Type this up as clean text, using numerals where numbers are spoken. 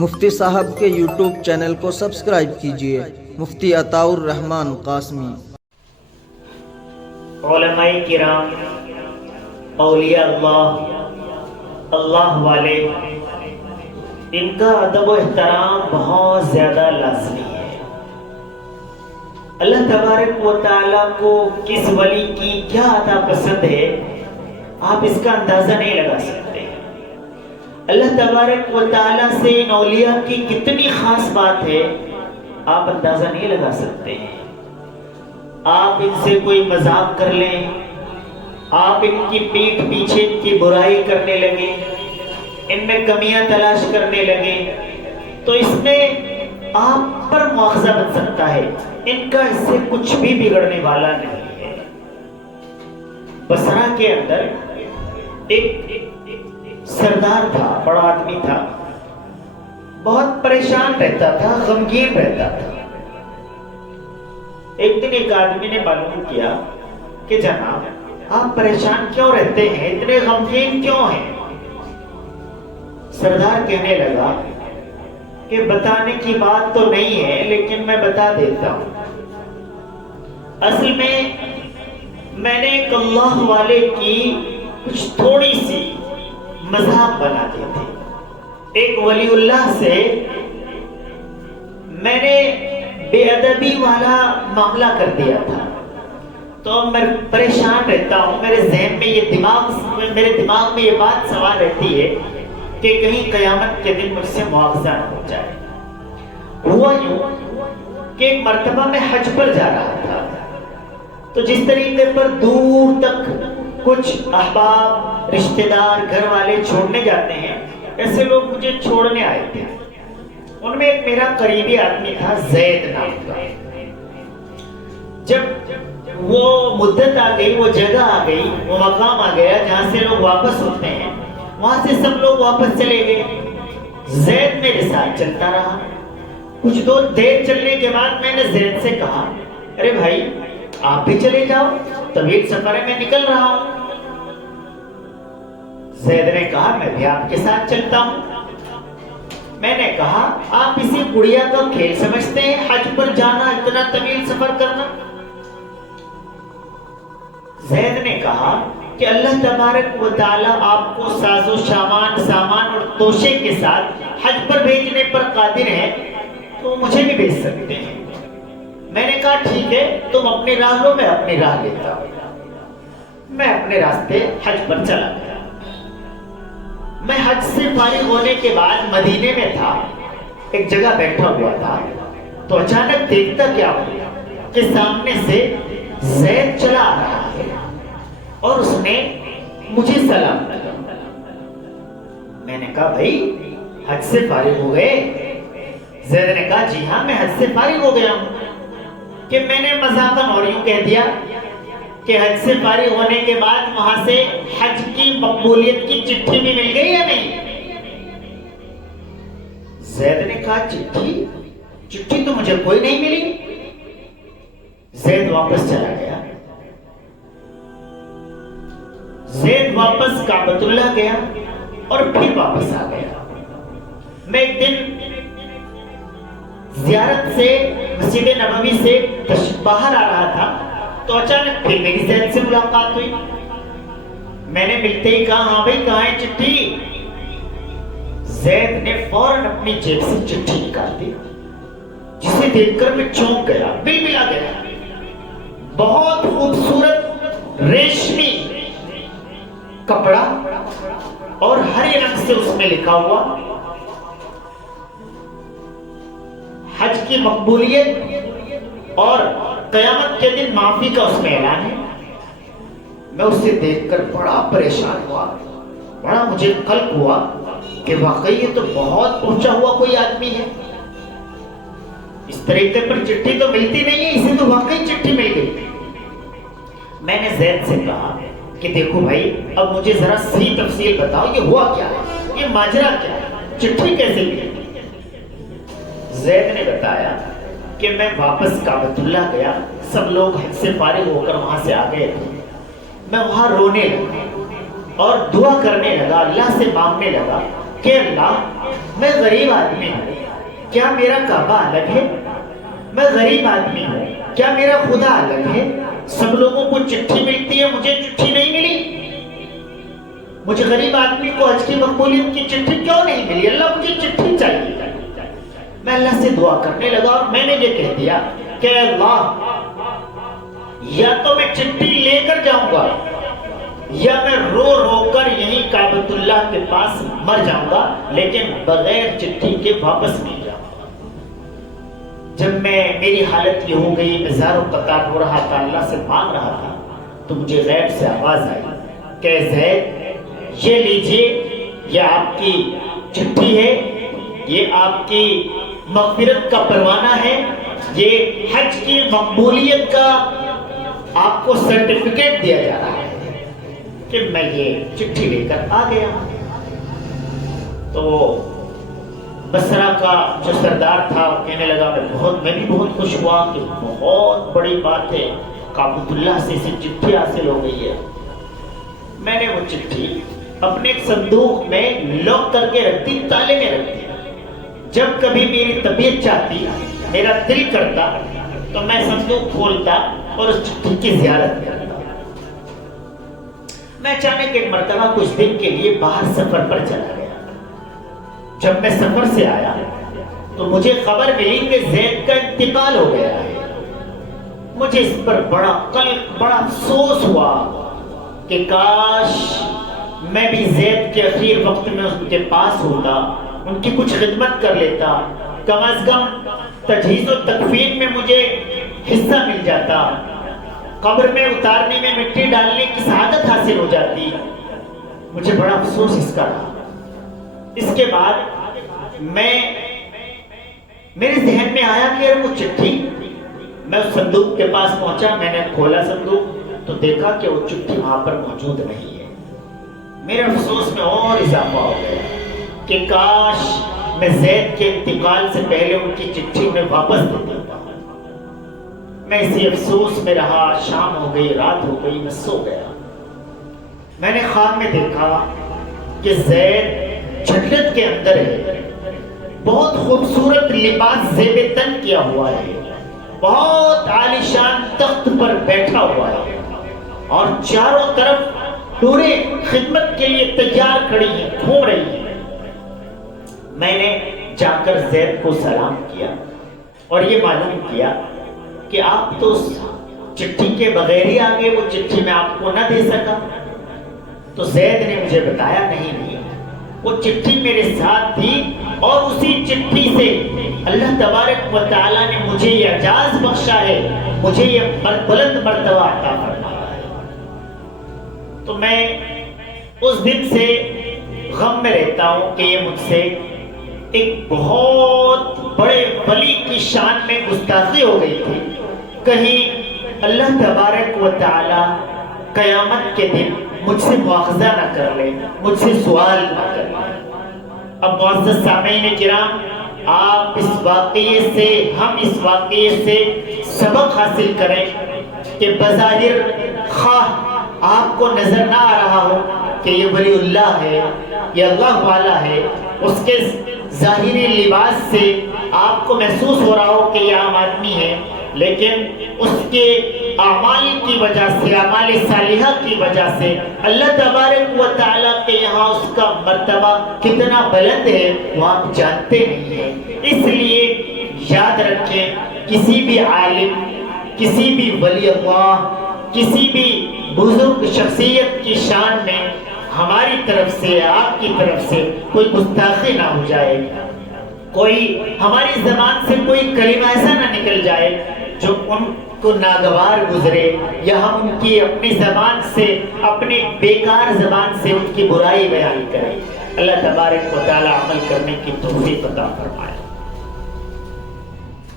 مفتی صاحب کے YouTube channel کو سبسکرائب کیجیے، مفتی عطاء الرحمن قاسمی۔ علماء کرام، اولیاء اللہ، اللہ والے، ان کا ادب و احترام بہت زیادہ لازمی ہے۔ اللہ تبارک و تعالیٰ کو کس ولی کی کیا عطا پسند ہے آپ اس کا اندازہ نہیں لگا سکتے۔ اللہ تبارک و تعالیٰ سے ان اولیاء کی کتنی خاص بات ہے آپ اندازہ نہیں لگا سکتے ہیں۔ آپ ان سے کوئی مذاق کر لیں، آپ ان کی پیٹھ پیچھے ان کی برائی کرنے لگے، ان میں کمیاں تلاش کرنے لگے تو اس میں آپ پر مواخذہ بن سکتا ہے، ان کا اس سے کچھ بھی بگڑنے والا نہیں ہے۔ بصرہ کے اندر ایک سردار تھا، بڑا آدمی تھا، بہت پریشان رہتا تھا، غمگین رہتا تھا۔ ایک دن ایک آدمی نے معلوم کیا کہ جناب آپ پریشان کیوں رہتے ہیں، اتنے غمگین کیوں ہیں؟ سردار کہنے لگا کہ بتانے کی بات تو نہیں ہے لیکن میں بتا دیتا ہوں۔ اصل میں نے ایک اللہ والے کی کچھ تھوڑی سی مذاق بنا دی تھی۔ ایک ولی اللہ سے میں نے بے ادبی والا معاملہ کر دیا تھا، تو میں پریشان رہتا ہوں، میرے ذہن میں میرے دماغ میں یہ بات سوال رہتی ہے کہ کہیں قیامت کے دن مجھ سے مواخذہ نہ ہو جائے۔ ہوا یوں کہ ایک مرتبہ میں حج پر جا رہا تھا، تو جس طریقے پر دور تک کچھ احباب، رشتہ دار، گھر والے چھوڑنے جاتے ہیں، ایسے لوگ مجھے چھوڑنے آئے تھے۔ ان میں ایک میرا قریبی آدمی تھا، زید نام کا۔ جب وہ مدت آ گئی، وہ جگہ آ گئی، وہ مقام آ گیا جہاں سے لوگ واپس ہوتے ہیں، وہاں سے سب لوگ واپس چلے گئے۔ زید میرے ساتھ چلتا رہا۔ کچھ دیر چلنے کے بعد میں نے زید سے کہا، ارے بھائی آپ بھی چلے جاؤ، طویل سفر ہے، میں نکل رہا ہوں۔ زید نے کہا میں بھی آپ کے ساتھ چلتا ہوں۔ میں نے کہا آپ اسی گڑیا کا کھیل سمجھتے ہیں حج پر جانا، اتنا طویل سفر کرنا؟ زید نے کہا کہ اللہ تبارک و تعالیٰ آپ کو ساز و سامان اور توشے کے ساتھ حج پر بھیجنے پر قادر ہے، تو مجھے بھی بھیج سکتے ہیں۔ میں نے کہا ٹھیک ہے، تم اپنی راہ لو، میں اپنی راہ لیتا ہوں۔ میں اپنے راستے حج پر چلا گیا۔ میں حج سے فارغ ہونے کے بعد مدینے میں تھا، ایک جگہ بیٹھا ہوا تھا، تو اچانک دیکھتا کیا ہوا کہ سامنے سے زید چلا آ رہا ہے اور اس نے مجھے سلام کیا۔ میں نے کہا بھائی حج سے فارغ ہو گئے؟ زید نے کہا جی ہاں میں حج سے فارغ ہو گیا ہوں۔ کہ میں نے مذاقاً اور یوں کہہ دیا کہ حج سے فارغ ہونے کے بعد وہاں سے حج کی مقبولیت کی چٹھی بھی مل گئی یا نہیں؟ زید نے کہا چٹھی تو مجھے کوئی نہیں ملی۔ زید واپس چلا گیا۔ زید واپس کعبۃ اللہ گیا اور پھر واپس آ گیا۔ میں ایک دن زیارت سے مسجد نبوی سے باہر آ رہا تھا تو اچانک پھر میری زید سے ملاقات ہوئی۔ میں نے ملتے ہی کہا ہاں بھائی کہاں ہے چٹھی؟ زید نے فوراً اپنی جیب سے چٹھی نکال دی، جسے دیکھ کر میں چونک گیا، بلبلا گیا۔ بہت خوبصورت ریشمی کپڑا اور ہرے رنگ سے اس میں لکھا ہوا حج کی مقبولیت اور قیامت کے دن معافی کا اس میں اعلان ہے۔ میں اسے دیکھ کر بڑا پریشان ہوا، بڑا مجھے قلق ہوا کہ واقعی یہ تو بہت پہنچا ہوا کوئی آدمی ہے، اس طریقے پر چٹھی تو ملتی نہیں ہے، اسے تو واقعی چٹھی مل گئی۔ میں نے زید سے کہا کہ دیکھو بھائی اب مجھے ذرا صحیح تفصیل بتاؤ، یہ ہوا کیا ہے، یہ ماجرا کیا ہے، چٹھی کیسے ملی؟ زید نے بتایا کہ میں واپس کعبۃ اللہ گیا، سب لوگ حج سے فارغ ہو کر وہاں سے آ گئے تھے، میں وہاں رونے لگا اور دعا کرنے لگا، اللہ سے مانگنے لگا کہ اللہ میں غریب آدمی ہوں، کیا میرا کعبہ الگ ہے؟ میں غریب آدمی ہوں، کیا میرا خدا الگ ہے؟ سب لوگوں کو چٹھی ملتی ہے، مجھے چٹھی نہیں ملی؟ مجھے غریب آدمی کو حج کی مقبولیت کی چٹھی کیوں نہیں ملی؟ اللہ مجھے چٹھی چاہیے۔ میں اللہ سے دعا کرنے لگا اور میں نے یہ کہہ دیا کہ اللہ، یا تو میں چٹھی لے کر جاؤں گا یا میں رو رو کر یہیں کعبۃ اللہ کے پاس مر جاؤں گا، لیکن بغیر چٹھی کے واپس نہیں جاؤں گا۔ جب میری حالت یہ ہو گئی، میں زار و قطار ہو رہا تھا، اللہ سے مانگ رہا تھا، تو مجھے غیب سے آواز آئی کہ زید یہ لیجئے، یہ آپ کی چٹھی ہے، یہ آپ کی مغفرت کا پروانہ ہے، یہ حج کی مقبولیت کا آپ کو سرٹیفکیٹ دیا جا رہا ہے۔ کہ میں یہ چٹھی لے کر آ گیا۔ تو بصرہ کا جو سردار تھا کہنے لگا میں بھی بہت خوش ہوا کہ بہت بڑی بات ہے، کعبۃ اللہ سے اسے چٹھی حاصل ہو گئی ہے۔ میں نے وہ چٹھی اپنے ایک صندوق میں لاک کر کے رکھ دی، تالے میں رکھ دی۔ جب کبھی میری طبیعت چاہتی، میرا دل کرتا، تو میں صندوق کھولتا اور اس چٹھی کی زیارت کرتا۔ میں اچانک ایک مرتبہ کچھ دن کے لیے باہر سفر پر چلا گیا۔ جب میں سفر سے آیا تو مجھے خبر ملی کہ زید کا انتقال ہو گیا ہے۔ مجھے اس پر بڑا افسوس ہوا کہ کاش میں بھی زید کے اخیر وقت میں ان کے پاس ہوتا، ان کی کچھ خدمت کر لیتا، کم از کم تجہیز و تکفین میں مجھے حصہ مل جاتا، قبر میں اتارنے میں مٹی ڈالنے کی سعادت حاصل ہو جاتی۔ مجھے بڑا افسوس اس کا رہا۔ اس کے بعد میرے ذہن میں آیا کہ وہ چٹھی، میں اس صندوق کے پاس پہنچا، میں نے کھولا صندوق تو دیکھا کہ وہ چٹھی وہاں پر موجود نہیں ہے۔ میرے افسوس میں اور اضافہ ہو گیا کہ کاش میں زید کے انتقال سے پہلے ان کی چٹھی میں واپس دے دیتا۔ میں اسی افسوس میں رہا، شام ہو گئی، رات ہو گئی، میں سو گیا۔ میں نے خواب میں دیکھا کہ زید جنت کے اندر ہے، بہت خوبصورت لباس زیب تن کیا ہوا ہے، بہت عالیشان تخت پر بیٹھا ہوا ہے، اور چاروں طرف پورے خدمت کے لیے تیار کھڑی ہیں، گھوم رہی ہیں۔ میں نے جا کر زید کو سلام کیا اور یہ معلوم کیا کہ آپ تو چٹھی کے بغیر ہی آگے، وہ چٹھی میں آپ کو نہ دے سکا۔ تو زید نے مجھے بتایا نہیں، وہ چٹھی میرے ساتھ تھی، اور اسی چٹھی سے اللہ تبارک و تعالیٰ نے مجھے یہ اعزاز بخشا ہے، مجھے یہ بلند مرتبہ عطا فرمایا ہے۔ تو میں اس دن سے غم میں رہتا ہوں کہ یہ مجھ سے ایک بہت بڑے ولی کی شان میں گستاخی ہو گئی تھی۔ کہیں اللہ تبارک و تعالی قیامت کے دن مجھ سے مواخذہ نہ کر لے، مجھ سے سوال نہ کر لے۔ اب معزز سامعین کرام، آپ اس واقعے سے، ہم اس واقعے سے سبق حاصل کریں کہ بظاہر خواہ آپ کو نظر نہ آ رہا ہو کہ یہ ولی اللہ ہے، یہ اللہ والا ہے، اس کے ظاہری لباس سے آپ کو محسوس ہو رہا ہو کہ یہ عام آدمی ہے، لیکن اس کے اعمال کی وجہ سے، اعمال صالحہ کی وجہ سے اللہ تبارک و تعالیٰ کے یہاں اس کا مرتبہ کتنا بلند ہے وہ آپ جانتے نہیں ہیں۔ اس لیے یاد رکھیں، کسی بھی عالم، کسی بھی ولی اللہ، کسی بھی بزرگ شخصیت کی شان میں ہماری طرف سے، آپ کی طرف سے کوئی گستاخی نہ ہو جائے، کوئی ہماری زبان سے کوئی کلمہ ایسا نہ نکل جائے جو ان کو ناگوار گزرے، یا ہم ان کی اپنی زبان سے، اپنی بیکار زبان سے ان کی برائی بیان کریں۔ اللہ تبارک و تعالی عمل کرنے کی توفیق عطا فرمائے۔